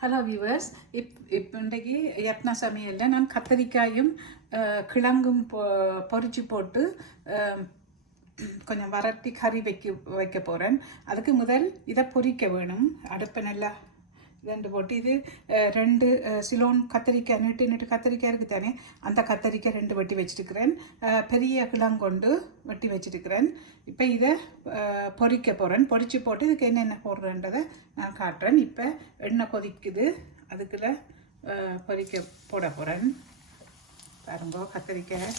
Hello viewers. இப்போ இன்றைக்கு யத்னா சமையலில் நான் கத்தரிக்காயும் கிழங்கும் பொரிச்சு போட்டு கொஞ்சம் வரட்டி கறி வைக்க போகிறேன். அதுக்கு முதல் இதை பொரிக்க வேணும். அடுப்பை நல்லா ரெண்டு போட்டு இது ரெண்டு சிலோன் கத்தரிக்காய் நீட்டு கத்தரிக்காய் இருக்குது தானே, அந்த கத்தரிக்காய் ரெண்டு வெட்டி வச்சுருக்கிறேன். பெரிய கிழங்கொண்டு வெட்டி வச்சுருக்கிறேன். இப்போ இதை பொரிக்க போகிறேன். பொரிச்சு போட்டு இதுக்கு என்னென்ன போடுறேன்றதை நான் காட்டுறேன். இப்போ எண்ணெய் கொதிக்குது, அதுக்குள்ள போட போகிறேன். பாருங்கோ கத்தரிக்காய்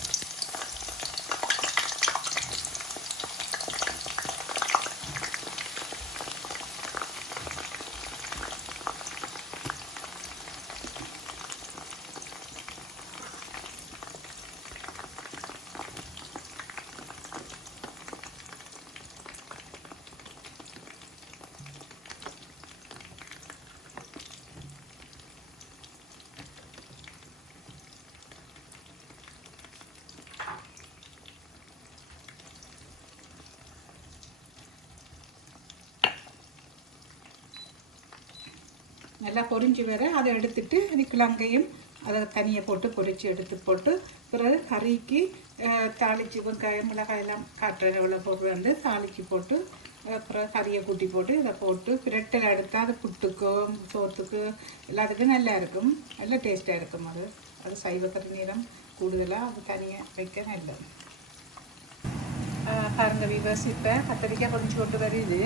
நல்லா பொரிஞ்சு வர அதை எடுத்துட்டு கிழங்கையும் அதை தனியாக போட்டு பொரித்து எடுத்து போட்டு பிறகு கறிக்கு தாளித்து வெங்காயம் மிளகாயெல்லாம் காட்டுற எவ்வளோ போட்டு வந்து தாளித்து போட்டு அப்புறம் கறியை கூட்டி போட்டு இதை போட்டு பிரட்டில் எடுத்தால் அது புட்டுக்கோ சோத்துக்கு எல்லாத்துக்கும் நல்லா இருக்கும், நல்ல டேஸ்ட்டாக இருக்கும். அது சைவ கறி நேரம் கூடுதலாக அது தனியாக வைக்க நல்லது. பாருங்க வீவர்ஸ், இப்போ கத்தரிக்காய் பொரிஞ்சு கொண்டு வருது.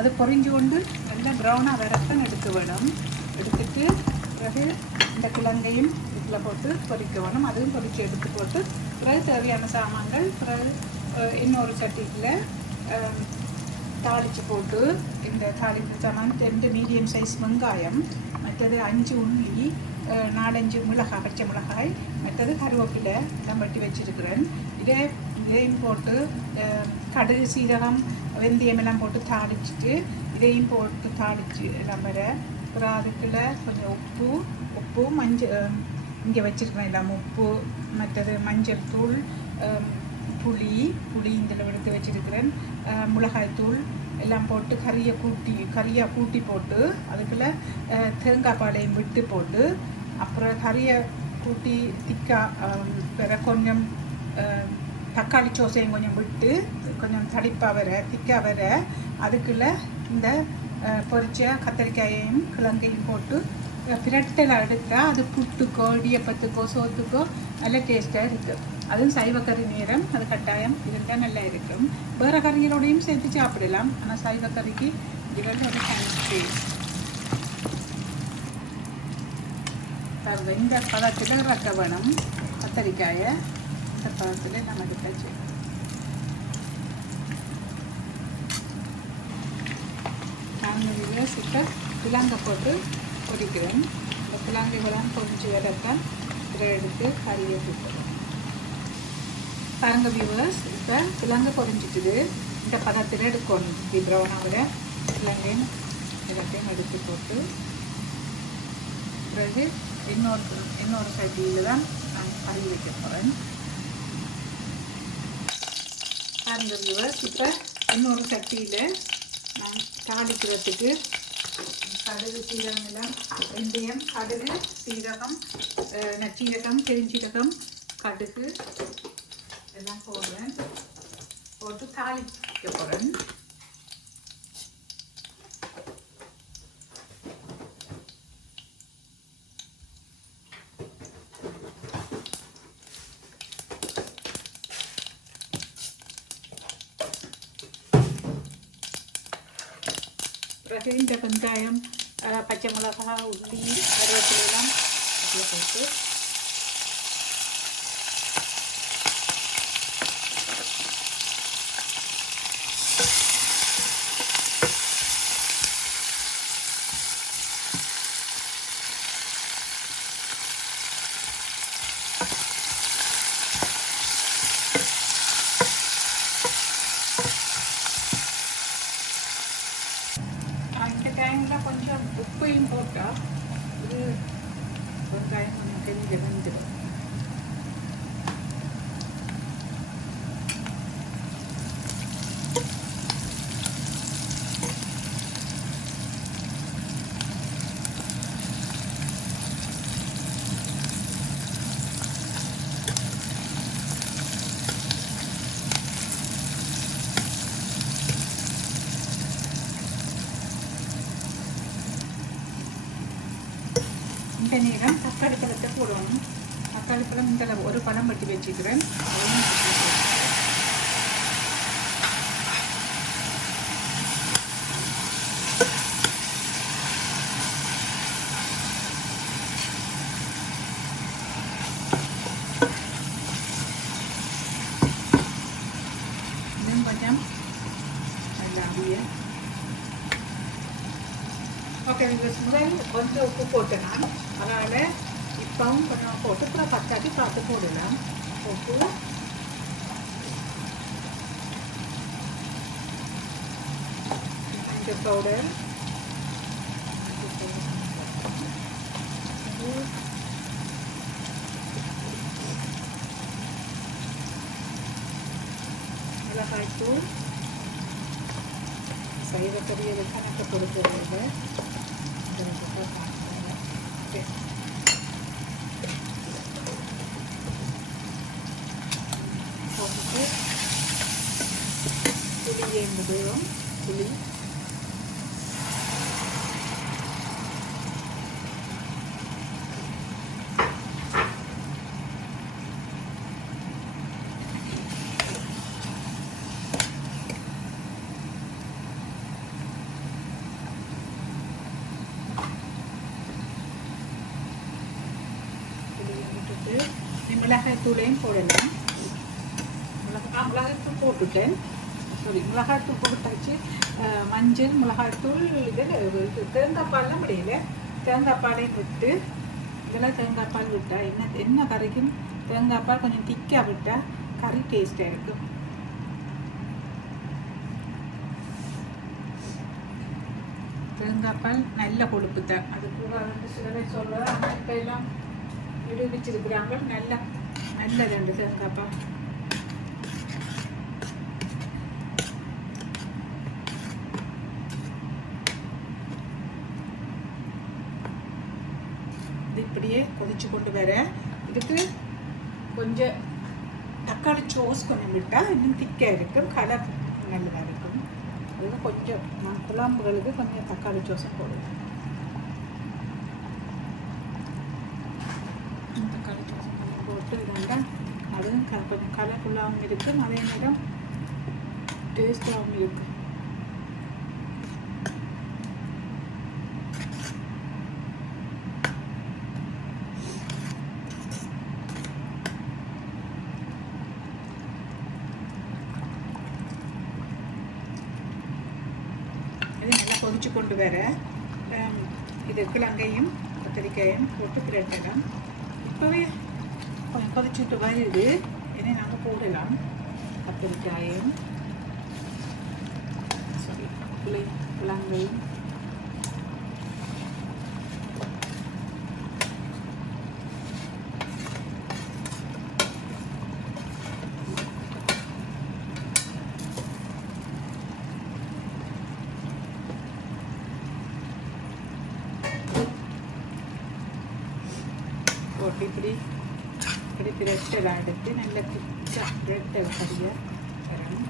அது பொரிஞ்சு கொண்டு நல்லா ப்ரௌனாக வரத்தான் எடுக்க வேணும். எடுத்துட்டு பிறகு இந்த கிழங்கையும் இதில் போட்டு பொரிக்க வேணும். அதுவும் பொரித்து எடுத்து போட்டு பிறகு தேவையான சாமான்கள் பிறகு இன்னொரு சட்டியில் தாளித்து போட்டு இந்த தாளிப்பு சாமான் 2 மீடியம் சைஸ் வெங்காயம், மற்றது 5 உள்ளி, 4-5 மிளகாய் பச்சை மிளகாய், மற்றது கருவேப்பிலை எல்லாம் வெட்டி வச்சுருக்கிறேன். இதையும் போட்டு கடுகு சீரகம் வெந்தயம் எல்லாம் போட்டு தாளிச்சிட்டு இதையும் போட்டு தாளித்து எல்லாம் வர அப்புறம் அதுக்குள்ள கொஞ்சம் உப்பு மஞ்சள் இங்கே வச்சுருக்கேன். எல்லாம் உப்பு, மற்றது மஞ்சள் தூள், புளி இதில் எடுத்து வச்சுருக்கிறேன், மிளகாய்த்தூள் எல்லாம் போட்டு கறியாக கூட்டி போட்டு அதுக்குள்ளே தேங்காய் பாலையும் விட்டு போட்டு அப்புறம் கறியை கூட்டி வேற கொஞ்சம் தக்காளி சோசையும் கொஞ்சம் விட்டு கொஞ்சம் திக்காக வர அதுக்குள்ள இந்த பொரிச்ச கத்தரிக்காயையும் கிழங்கையும் போட்டு பிரட்டலை எடுத்தால் அது புட்டுக்கோ இடியப்பத்துக்கோ சோத்துக்கோ நல்ல டேஸ்ட்டாக இருக்குது. அதுவும் சைவ கறி நேரம் அது கட்டாயம் இருந்தால் நல்லா இருக்கும். வேறு கறிகளோடையும் சேர்த்து சாப்பிடலாம், ஆனால் சைவ கறிக்கு இதுகள் ஒரு டேஸ்ட். இந்த பதத்தில் இறக்க வேணும் கத்தரிக்காயை. இந்த பதத்தில் நம்ம எடுத்தாச்சு. இப்போ கிழங்க போட்டு பொரிக்கிறேன். இந்த கிழங்குகளாம் பொரிஞ்சு வரத்தான் இதை எடுத்து கறியை போட்டுருவோம். பாருங்க வியூவர்ஸ், இப்போ கிழங்கு பொரிஞ்சிட்டுது. இந்த பதத்தில் எடுக்கணும். இப்படி ப்ரௌனாக விட கிழங்கையும் எல்லாத்தையும் எடுத்து போட்டு பிறகு இன்னொரு சட்டியில் தான் நான் கறி வைக்க போகிறேன். பாருங்க வியூவர்ஸ், இப்போ இன்னொரு சட்டியில் நான் தாளிக்கிறதுக்கு கடுகு சீரகம் எல்லாம் வெந்தயம் கடுகு சீரகம் நச்சீரகம் பெருஞ்சீரகம் கடுகு எல்லாம் போடுறேன். போட்டு தாளிக்க போகிறேன். பிறகு இந்த வெங்காயம் பச்சை மிளகாய் உள்ளி கருவேப்பிலாம் அதில் போட்டு டைமில் கொஞ்சம் உப்பையும் போட்டால் இது வெங்காயம் கொஞ்சம் கெஞ்சி வெந்துடும். இந்த நேரம் தக்காளி பழத்தை போடணும். தக்காளி பழம் இந்த ஒரு பழம் வெட்டி வச்சுக்கிறேன். கொஞ்சம் நல்லா அப்படியே ஓகே. முதல் கொஞ்சம் உப்பு போட்டு நான் அதனால் இப்பவும் கொஞ்சம் போட்டு அப்புறம் பத்தாட்டி பார்த்து போடலாம். உப்பு மஞ்சள் பவுடர் மிளகாய்த்தூள் சைவக்கறியை கணக்கு கொடுக்கிறது போட்டுட்டு புளியை முழுவதும் புளி மிளகாய்த்தூளையும் போடலாம். மிளகாய்த்தூள் போட்டுட்டேன். சாரி, மிளகாய்த்தூள் போட்டாச்சு. மஞ்சள் மிளகாய்த்தூள் இதில் தேங்காய் பால்லாம் முடியல. தேங்காய் பாலையும் விட்டு இதெல்லாம் தேங்காய் பால் விட்டால் என்ன கறிக்கும் தேங்காய் பால் கொஞ்சம் திக்காக விட்டால் கறி டேஸ்ட்டாக இருக்கும். தேங்காய் பால் நல்ல கொழுப்பு தான். அது கூட வந்து சிலரை சொல்கிறதா இப்போ எல்லாம் விடுவிச்சிருக்கிறாங்க. நல்ல ரெண்டு தேங்காய் பால். இது இப்படியே கொதிச்சு கொண்டு வர இதுக்கு கொஞ்சம் தக்காளி சோஸ் கொஞ்சம் விட்டால் இன்னும் திக்காக இருக்கும், கலர் நல்லதாக இருக்கும். அதுக்கு கொஞ்சம் குழம்புகளுக்கு கொஞ்சம் தக்காளி சோஸும் போடுவேன். தக்காளி சோஸும் கொஞ்சம் போட்டு இருந்தால் அதுவும் கொஞ்சம் கலர்ஃபுல்லாகவும் இருக்கும், அதே நேரம் டேஸ்டாகவும் இருக்கும். கொதிச்சு கொண்டு வர இது கிழங்கையும் கத்திரிக்காயும் போட்டு பிரட்டலாம். இப்போவே கொஞ்சம் கொதிச்சுட்டு வருது. ஏன்னா நாங்கள் போடலாம் கத்திரிக்காயும் சரி கிழங்கையும் போட்டு இப்படி பிரட்டெல்லாம் எடுத்து நல்ல திக்காக பிரட்டை கறியாக வரணும்.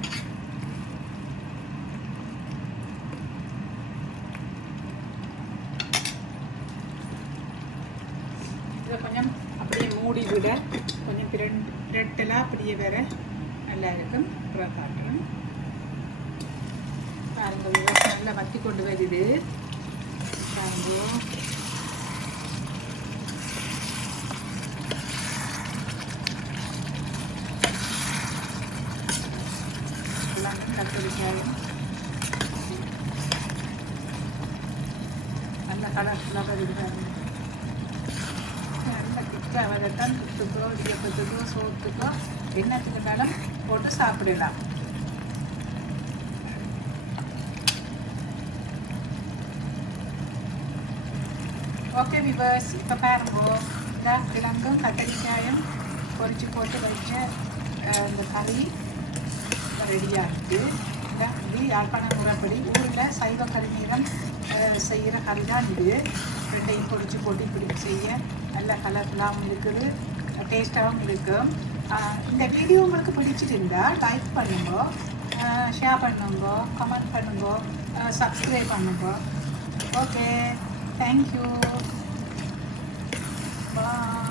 இதை கொஞ்சம் அப்படியே மூடி விட கொஞ்சம் பிரட்டெல்லாம் அப்படியே வர நல்லா இருக்கும். அப்புறம் காட்டுறேன் பாருங்க. நல்லா வத்தி கொண்டு வருது பாருங்க. கத்திரிக்காயும் நல்ல கலர்ஃபுல்லாக வருது. நல்ல திக்காக வரத்தான் புட்டுக்கோ இடியப்பத்துக்கோ சோத்துக்கோ என்னத்துக்குனாலும் போட்டு சாப்பிடலாம். ஓகே விவர்ஸ், இப்போ பாருங்க இந்த கிழங்கும் கத்திரிக்காயும் பொரிச்சு போட்டு வச்ச இந்த கறி ரெடியாக இருக்குது. இது யாழ்ப்பாணம் முறைப்படி ஊரில் சைவ கறிநீரம் செய்கிற கறி தான் இது. ரெண்டையும் பொடிச்சு போட்டு இப்படி செய்ய நல்ல கலர்ஃபுல்லாகவும் இருக்குது, டேஸ்ட்டாகவும் இருக்கும். இந்த வீடியோ உங்களுக்கு பிடிச்சிருந்தா லைக் பண்ணுங்க, ஷேர் பண்ணுங்க, கமெண்ட் பண்ணுங்க, சப்ஸ்கிரைப் பண்ணுங்க. Okay, thank you. பாய்.